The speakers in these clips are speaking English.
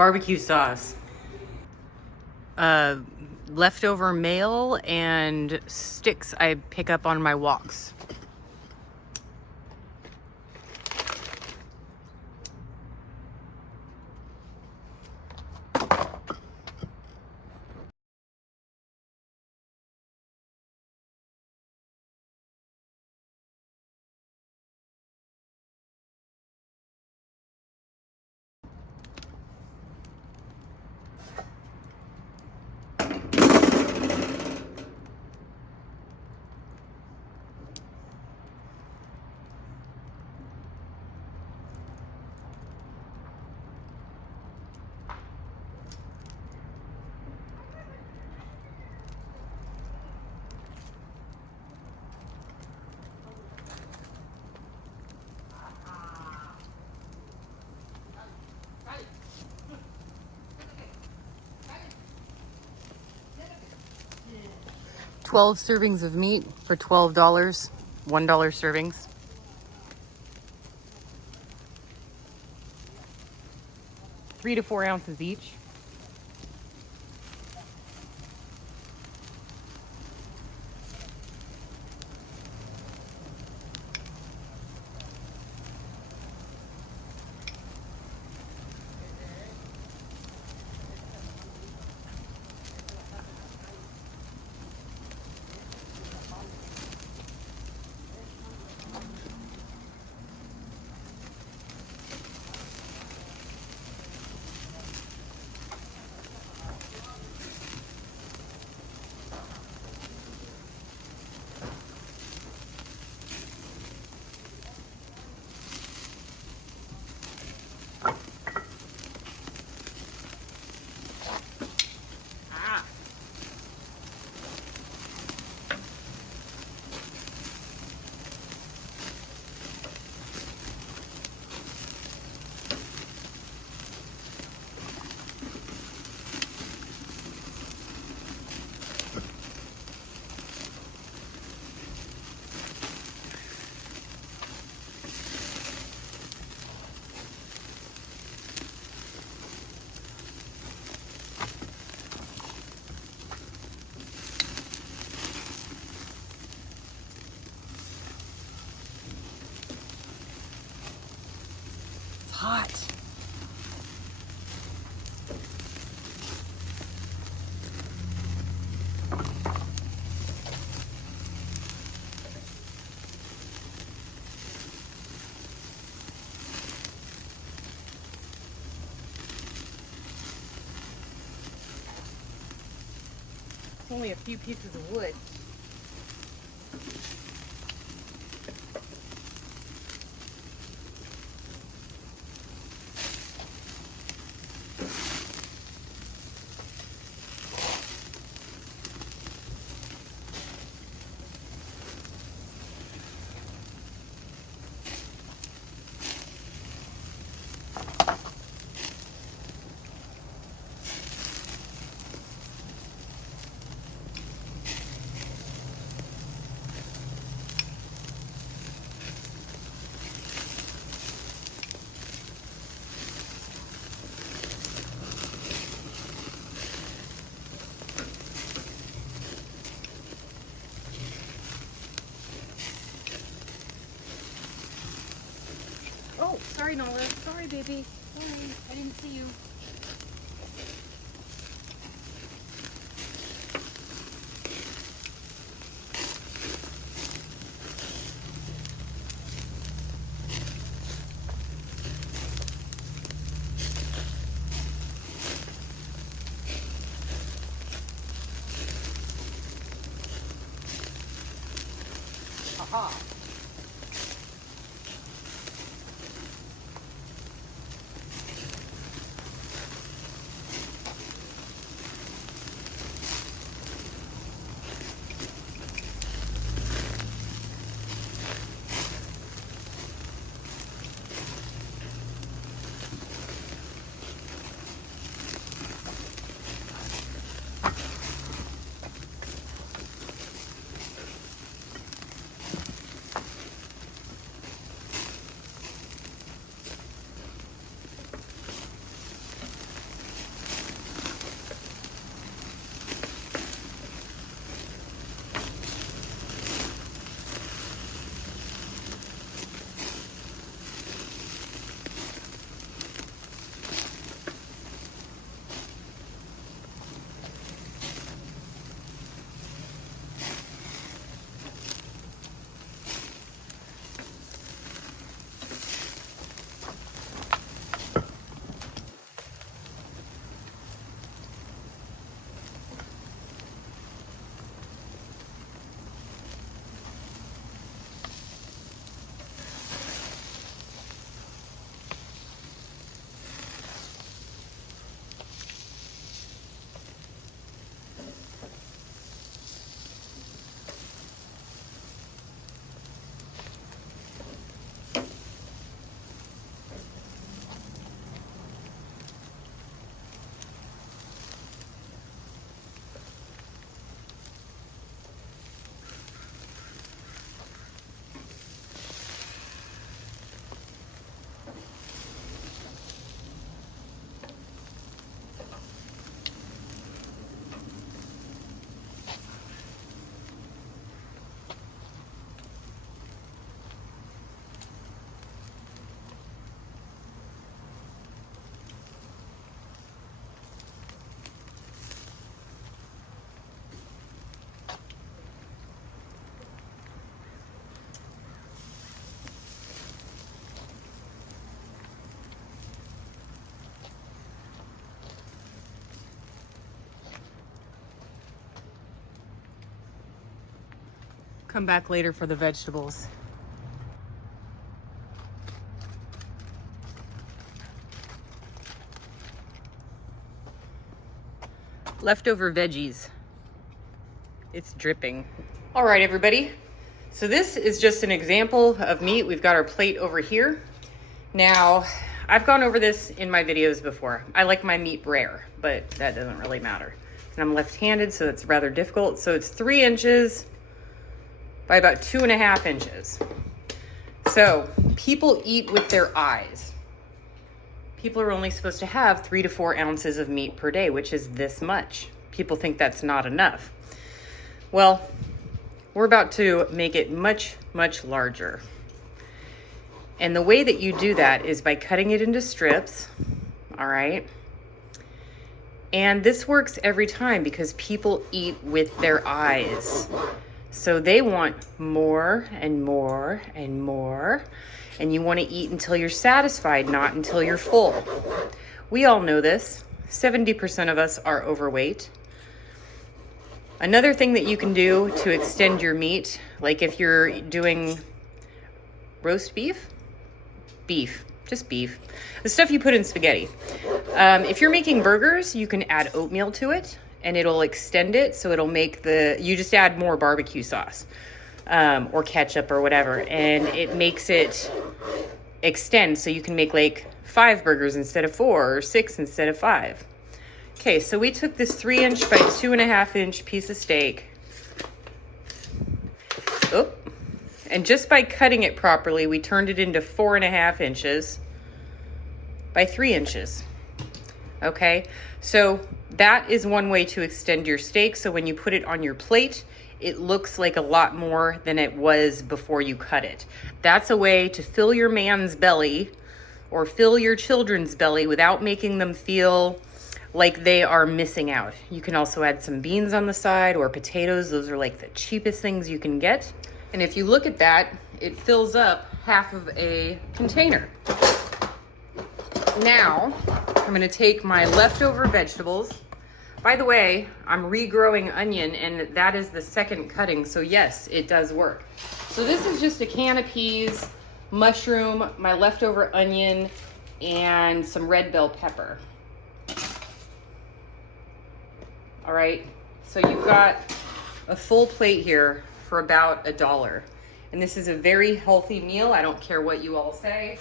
barbecue sauce. Leftover mail and sticks I pick up on my walks. $12 servings of meat for $12. $1 servings. 3 to 4 ounces each. Hot. It's only a few pieces of wood. Oh, sorry, Nala. Sorry, baby. Sorry, I didn't see you. Aha. come back later for the vegetables. Leftover veggies. It's dripping. All right, everybody. So this is just an example of meat. We've got our plate over here. Now, I've gone over this in my videos before. I like my meat rare, but that doesn't really matter. And I'm left-handed, so it's rather difficult. So it's 3 inches by about 2.5 inches. So people eat with their eyes. People are only supposed to have 3 to 4 ounces of meat per day, which is this much. People think that's not enough. Well, we're about to make it much, much larger. And the way that you do that is by cutting it into strips, all right? And this works every time because people eat with their eyes. So they want more and more and more. And you want to eat until you're satisfied, not until you're full. We all know this. 70% of us are overweight. Another thing that you can do to extend your meat, like if you're doing roast beef, just beef, the stuff you put in spaghetti. If you're making burgers, you can add oatmeal to it and it'll extend it. So it'll make you just add more barbecue sauce or ketchup or whatever. And it makes it extend. So you can make like 5 burgers instead of 4 or 6 instead of 5. Okay, so we took this 3 inch by 2.5 inch piece of steak. Oh, and just by cutting it properly, we turned it into 4.5 inches by 3 inches. Okay, so that is one way to extend your steak. So when you put it on your plate, it looks like a lot more than it was before you cut it. That's a way to fill your man's belly or fill your children's belly without making them feel like they are missing out. You can also add some beans on the side or potatoes. Those are like the cheapest things you can get. And if you look at that, it fills up half of a container. Now, I'm gonna take my leftover vegetables. By the way, I'm regrowing onion and that is the second cutting. So yes, it does work. So this is just a can of peas, mushroom, my leftover onion, and some red bell pepper. All right, so you've got a full plate here for about $1. And this is a very healthy meal. I don't care what you all say.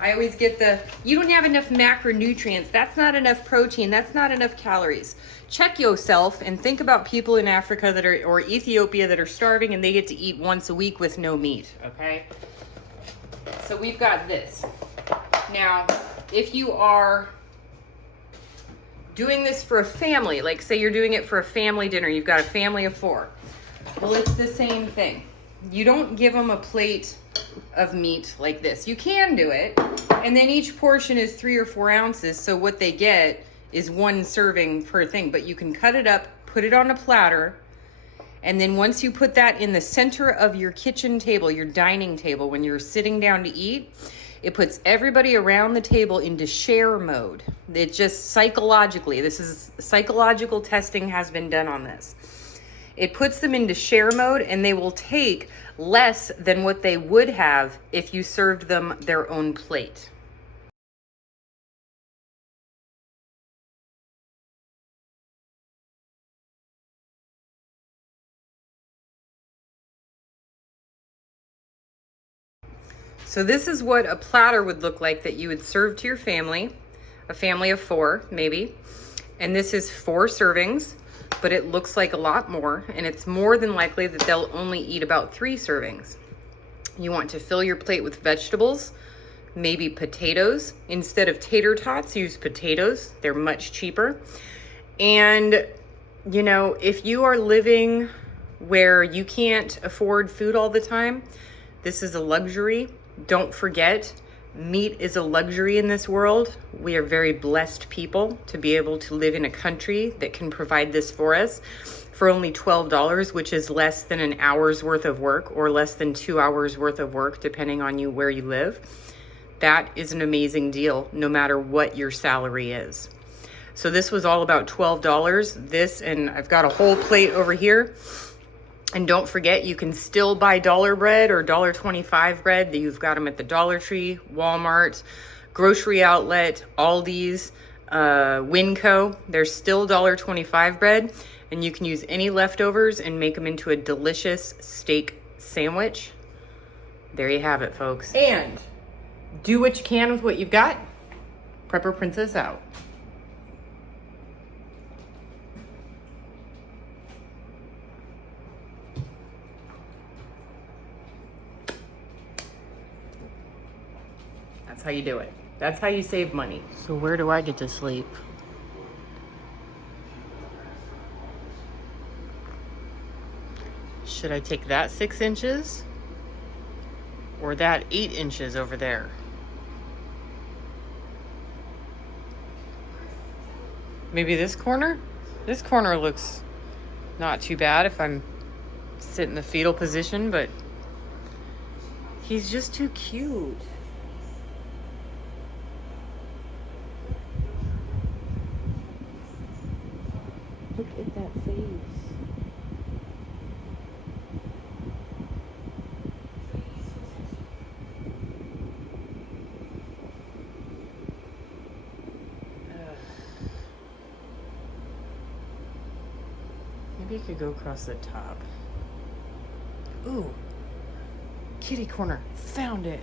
I always get you don't have enough macronutrients. That's not enough protein. That's not enough calories. Check yourself and think about people in Africa or Ethiopia that are starving and they get to eat once a week with no meat, okay? So we've got this. Now, if you are doing this for a family, like say you're doing it for a family dinner, you've got a family of 4. Well, it's the same thing. You don't give them a plate of meat like this. You can do it, and then each portion is 3 or 4 ounces, so what they get is 1 serving per thing, but you can cut it up, put it on a platter, and then once you put that in the center of your kitchen table, your dining table, when you're sitting down to eat, it puts everybody around the table into share mode. It just psychologically, psychological testing has been done on this. It puts them into share mode and they will take less than what they would have if you served them their own plate. So this is what a platter would look like that you would serve to your family, a family of 4 maybe. And this is 4 servings, but it looks like a lot more, and it's more than likely that they'll only eat about 3 servings. You want to fill your plate with vegetables, maybe potatoes. Instead of tater tots, use potatoes. They're much cheaper. And, you know, if you are living where you can't afford food all the time, this is a luxury. Don't forget, meat is a luxury in this world. We are very blessed people to be able to live in a country that can provide this for us for only $12, which is less than an hour's worth of work or less than 2 hours worth of work, depending on where you live. That is an amazing deal, no matter what your salary is. So this was all about $12. This, and I've got a whole plate over here. And don't forget, you can still buy dollar bread or $1.25 bread. You've got them at the Dollar Tree, Walmart, grocery outlet, Aldi's, Winco. They're still $1.25 bread, and you can use any leftovers and make them into a delicious steak sandwich. There you have it, folks. And do what you can with what you've got. Prepper Princess out. That's how you do it. That's how you save money. So where do I get to sleep? Should I take that 6 inches or that 8 inches over there? Maybe this corner? This corner looks not too bad if I'm sitting in the fetal position, but he's just too cute. Look at that face. Maybe I could go across the top. Ooh, kitty corner, found it.